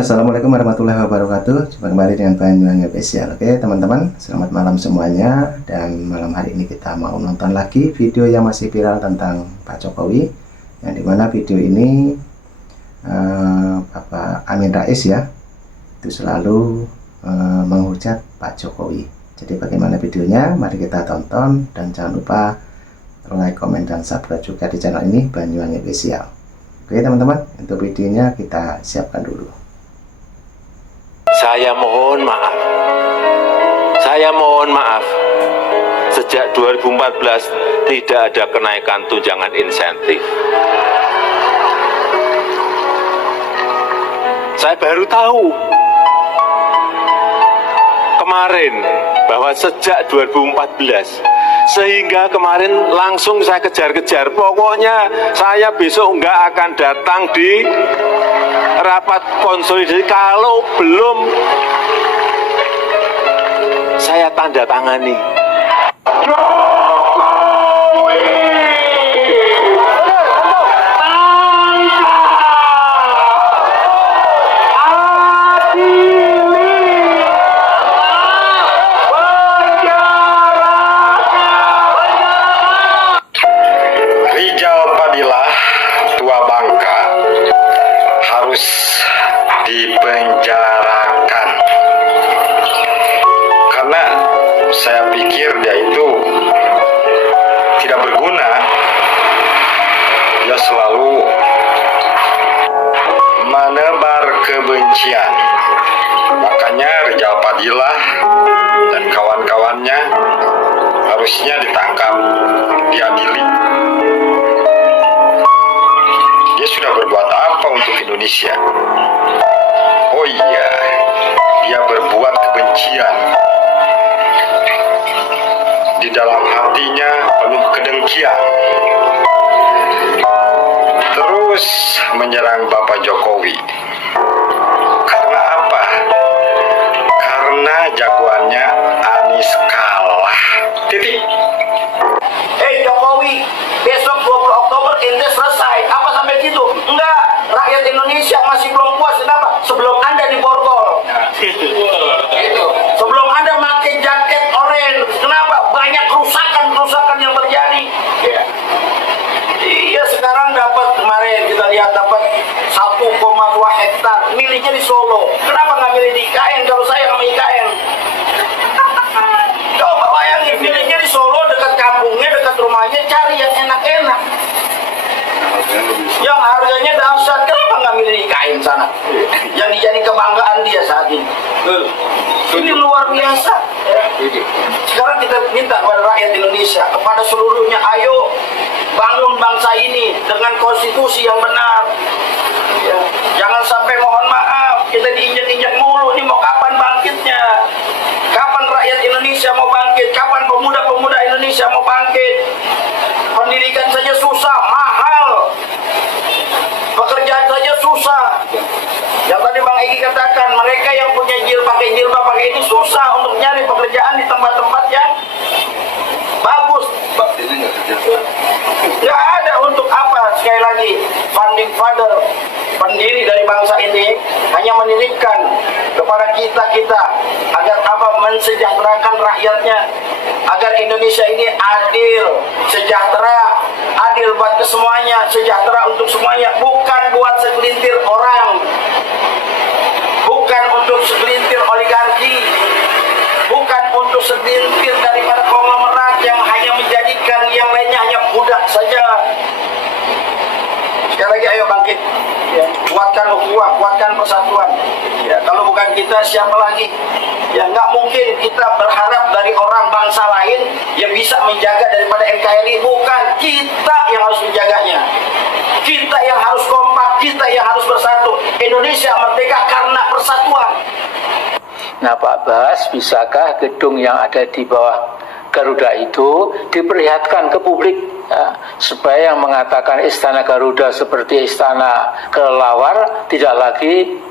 Assalamualaikum warahmatullahi wabarakatuh. Jumpa kembali dengan Banyuwangi Official. Oke teman-teman, selamat malam semuanya. Dan malam hari ini kita mau nonton lagi video yang masih viral tentang Pak Jokowi, yang dimana video ini Bapak Amin Rais ya, itu selalu menghujat Pak Jokowi. Jadi bagaimana videonya? Mari kita tonton. Dan jangan lupa like, komen, dan subscribe juga di channel ini, Banyuwangi Official. Oke teman-teman, untuk videonya kita siapkan dulu. Saya mohon maaf, sejak 2014 tidak ada kenaikan tunjangan insentif. Saya baru tahu kemarin bahwa sejak 2014, sehingga kemarin langsung saya kejar-kejar. Pokoknya saya besok nggak akan datang di rapat konsolidasi kalau belum saya tanda tangani. Rijal Padilla, tua Bangka, harus dipenjarakan karena saya pikir dia itu tidak berguna. Dia selalu menebar kebencian. Makanya Rijal Padilla dan kawan-kawannya harusnya ditangkap, diadili. Dia sudah berbuat apa untuk Indonesia? Oh iya, dia berbuat kebencian. Di dalam hatinya penuh kedengkian. Terus menyerang Bapak Jokowi. Karena apa? Karena jagoannya Anies kalah. Titik. Jokowi, besok 20 Oktober ente selesai. Apa sampai situ? Enggak, rakyat Indonesia masih belum puas. Kenapa? Sebelum Anda diborgol. Itu. Sebelum Anda pakai jaket oranye. Kenapa? Banyak kerusakan yang terjadi. Iya, sekarang dapat, kemarin kita lihat dapat 1,2 hektar miliknya di Solo. Kenapa nggak milih di IKN kalau saya sama IKN? Coba bayangin, miliknya di Solo, dekat kampungnya, dekat rumahnya, cari yang enak-enak. Yang harganya dahsyat, kenapa nggak milih IKN sana? Yang dijadi kebanggaan dia saat ini. Ini luar biasa. Sekarang kita minta kepada rakyat Indonesia, kepada seluruhnya, ayo bangun bangsa ini dengan konstitusi yang benar. Ya. Jangan sampai mohon maaf kita diinjak-injak mulu. Ini mau kapan bangkitnya? Kapan rakyat Indonesia mau bangkit? Kapan pemuda-pemuda Indonesia mau bangkit? Pendidikan saja susah, mahal. Pekerjaan saja susah. Yang tadi Bang Egi katakan, mereka yang punya pakai jilbab pakai ini susah untuk nyari pekerjaan di tempat-tempat yang bagus. Nggak ada untuk apa? Sekali lagi, founding father, pendiri dari bangsa ini hanya menitipkan kepada kita agar apa? Mensejahterakan rakyatnya, agar Indonesia ini adil, sejahtera, adil buat semuanya, sejahtera untuk semuanya, bukan buat segelintir orang, bukan untuk segelintir oligarki, bukan untuk segelintir daripada konglomerat yang hanya menjadikan yang lainnya hanya budak saja. Sekali lagi, ayo bangkit, ya. Kuatkan ukhuwah, kuatkan persatuan. Ya, kalau bukan kita, siapa lagi? Ya, nggak mungkin kita berharap dari orang bangsa lain yang bisa menjaga daripada NKRI. Bukan, kita yang harus menjaganya. Kita yang harus kompak, kita yang harus bersatu. Indonesia merdeka karena persatuan. Nah Pak Bas, bisakah gedung yang ada di bawah Garuda itu diperlihatkan ke publik ya, supaya yang mengatakan istana Garuda seperti istana kelelawar tidak lagi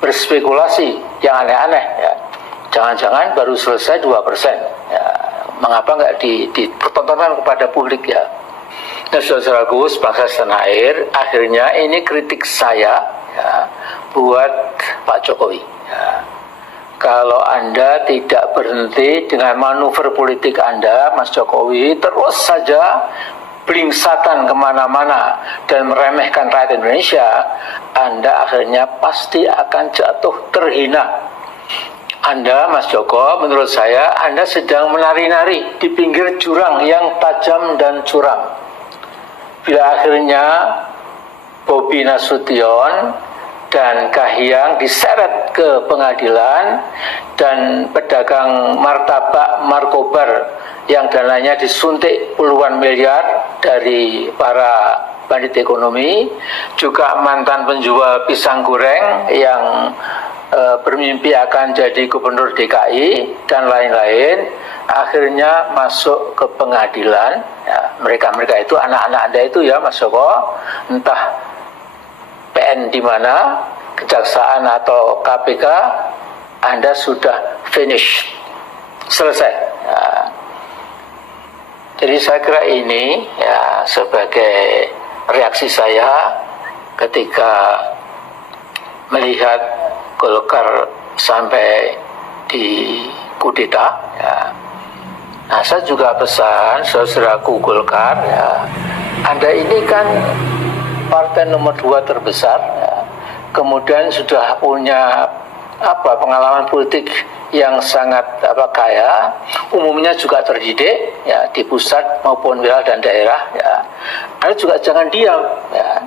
berspekulasi yang aneh-aneh ya. Jangan-jangan baru selesai 2% ya. Mengapa nggak dipertontonkan kepada publik ya? Nah saudara-saudaraku bangsa setanah air, akhirnya ini kritik saya ya, buat Pak Jokowi. Ya. Kalau Anda tidak berhenti dengan manuver politik Anda, Mas Jokowi, terus saja blingsatan kemana-mana dan meremehkan rakyat Indonesia, Anda akhirnya pasti akan jatuh terhina. Anda, Mas Joko, menurut saya, Anda sedang menari-nari di pinggir jurang yang tajam dan curam. Bila akhirnya Bobi Nasution dan Kahiyang diseret ke pengadilan dan pedagang martabak Markobar yang dananya disuntik puluhan miliar dari para bandit ekonomi, juga mantan penjual pisang goreng yang bermimpi akan jadi gubernur DKI dan lain-lain, akhirnya masuk ke pengadilan. Ya, mereka itu anak-anak Anda itu ya, Mas Joko, entah PN di mana, kejaksaan atau KPK, Anda sudah finish, selesai. Ya. Jadi saya kira ini ya sebagai reaksi saya ketika melihat Golkar sampai di kudeta. Ya. Nah, saya juga pesan saudaraku Golkar, ya, Anda ini kan partai nomor 2 terbesar, ya, kemudian sudah punya pengalaman politik yang sangat kaya, umumnya juga terdidik ya di pusat maupun wilayah dan daerah. Ya. Anda juga jangan diam. Ya.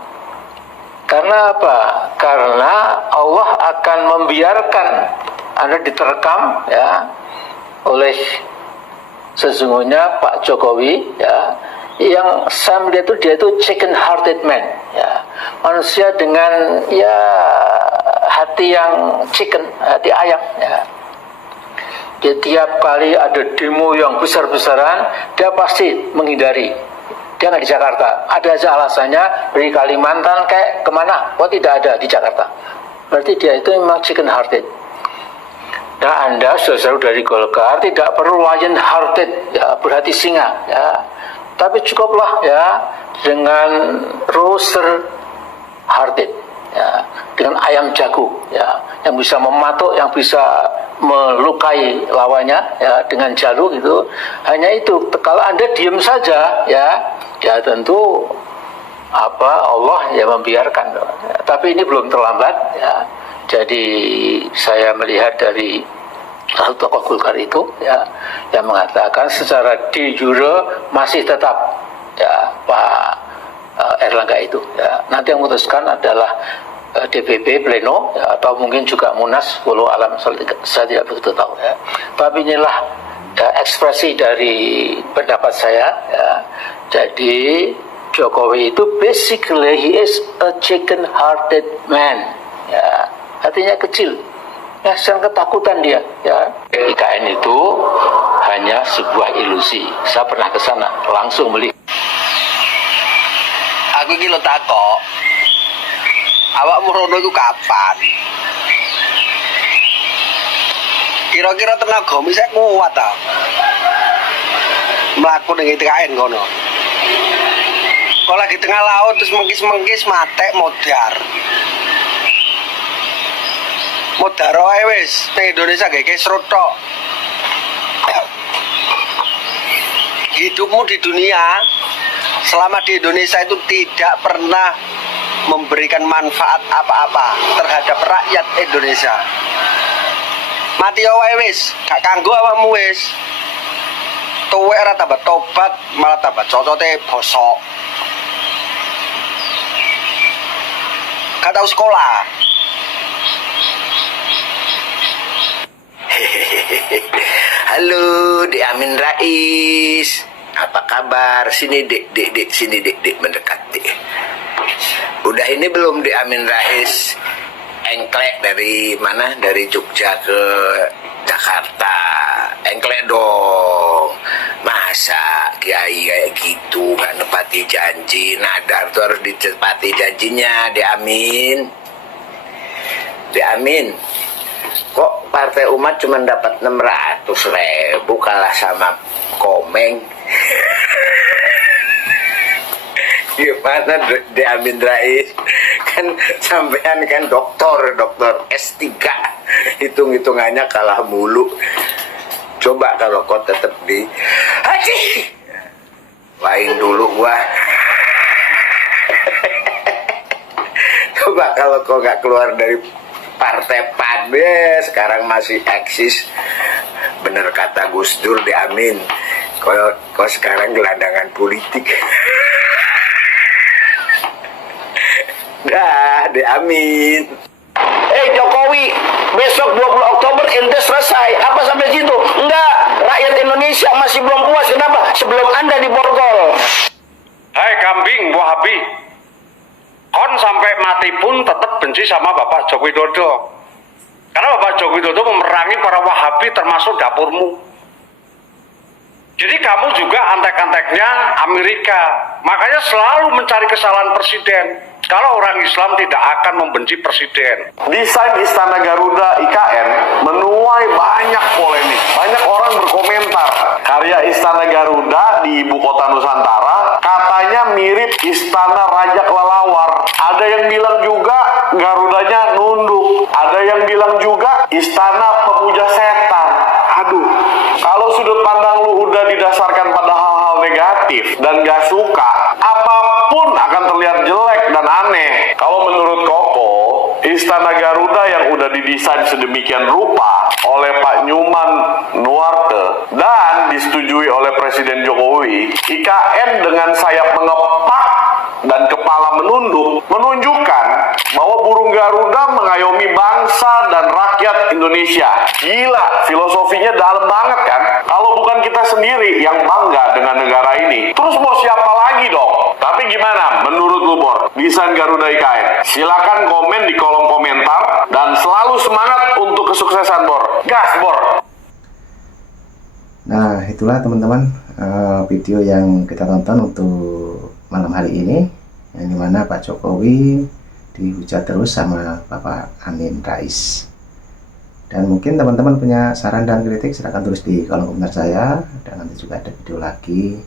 Karena apa? Karena Allah akan membiarkan Anda diterkam ya oleh sesungguhnya Pak Jokowi ya, yang saya melihat dia itu chicken hearted man ya, manusia dengan ya hati yang chicken, hati ayam ya. Dia tiap kali ada demo yang besar-besaran, dia pasti menghindari. Dia nggak di Jakarta. Ada aja alasannya, dari Kalimantan kayak kemana? Oh tidak ada di Jakarta. Berarti dia itu memang chicken hearted. Nah, Anda saudara dari Golkar tidak perlu lion hearted, ya, berhati singa, ya. Tapi cukuplah ya dengan rooster hearted, ya, dengan ayam jago, ya, yang bisa mematuk, yang bisa melukai lawannya, ya, dengan jalu gitu. Hanya itu. Kalau Anda diam saja, ya tentu Allah ya membiarkan. Ya, tapi ini belum terlambat. Ya. Jadi saya melihat dari satu tokoh Golkar itu ya yang mengatakan secara de jure masih tetap ya Pak Erlangga itu. Ya. Nanti yang memutuskan adalah DPP pleno ya, atau mungkin juga Munas, walau alam saya tidak begitu tahu ya. Tapi inilah ya, ekspresi dari pendapat saya ya. Jadi Jokowi itu basically he is a chicken hearted man ya, hatinya kecil ya, sedang ketakutan dia ya. IKN itu hanya sebuah ilusi. Saya pernah ke sana langsung melihat. Aku iki lho takok, awakmu rono iku kapan? Kira-kira tenagamu isih kuat ta? Mlaku ning IKN kono. Kalau lagi tengah laut terus mengkis-mengkis matek modar. Modar wae wis ning Indonesia gak kesrut tok. Hidupmu di dunia selama di Indonesia itu tidak pernah memberikan manfaat apa-apa terhadap rakyat Indonesia. Mati wae wis, gak kanggo awakmu wis. Tuwek ora tambah tobat, malah tambah cocote bosok. Gak tahu sekolah. Halo, Dek Amin Rais. Apa kabar? Sini Dek, sini Dek mendekat Dek. Udah ini belum Dek Amin Rais engklek dari mana? Dari Jogja ke Jakarta. Engklek dong. Masa kiai kayak gitu gak nepati janji? Nadar tuh harus ditepati janjinya, Dek Amin. Dek Amin, kok Partai Umat cuma dapat 600.000 kalah sama Komeng? Gimana Dek Amin Rais? kan sampean kan dokter S3, hitung-hitungannya kalah mulu. Coba kalau kau tetap di haji, lain dulu gua. Coba kalau kau gak keluar dari partai PAN, sekarang masih eksis. Bener kata Gus Dur, diamin. Kau sekarang gelandangan politik. Dah, diamin. Jokowi, besok 20 Oktober ente selesai. Apa sampai situ? Enggak, rakyat Indonesia masih belum puas. Kenapa? Sebelum Anda diborgol. Hai kambing Wahabi, kon sampai mati pun tetap benci sama Bapak Joko Widodo. Karena Bapak Joko Widodo memerangi para Wahabi termasuk dapurmu. Jadi kamu juga antek-anteknya Amerika. Makanya selalu mencari kesalahan presiden. Kalau orang Islam tidak akan membenci presiden. Desain Istana Garuda IKN menuai banyak polemik. Banyak orang berkomentar. Karya Istana Garuda di ibu kota Nusantara katanya mirip Istana Raja Kelelawar. Ada yang bilang juga Garudanya nunduk. Ada yang bilang juga Istana Pemuja Setan. Aduh, kalau sudut pandang lu udah didasarkan pada hal-hal negatif dan gak suka, apapun akan terlihat jelek dan aneh. Kalau menurut Koko, Istana Garuda yang udah didesain sedemikian rupa oleh Pak Nyoman Nuarte dan disetujui oleh Presiden Jokowi, IKN dengan sayap mengepak dan kepala menunduk menunjukkan bahwa burung Garuda mengayomi bangsa dan rakyat Indonesia. Gila, filosofinya dalam banget kan? Kalau bukan kita sendiri yang bangga dengan negara ini, terus mau siapa lagi dong? Tapi gimana menurut lu, Bor, desain Garuda IKN? Silakan komen di kolom komentar dan selalu semangat untuk kesuksesan, Bor. Gas, Bor! Nah, itulah teman-teman video yang kita tonton untuk malam hari ini, yang dimana Pak Jokowi dihujat terus sama Bapak Amin Rais. Dan mungkin teman-teman punya saran dan kritik, silahkan tulis di kolom komentar saya. Dan nanti juga ada video lagi.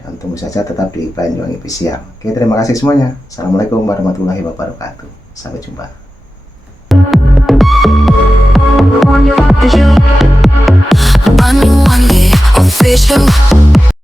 Dan tunggu saja tetap di Blind Young Official. Oke, terima kasih semuanya. Assalamualaikum warahmatullahi wabarakatuh. Sampai jumpa. Official.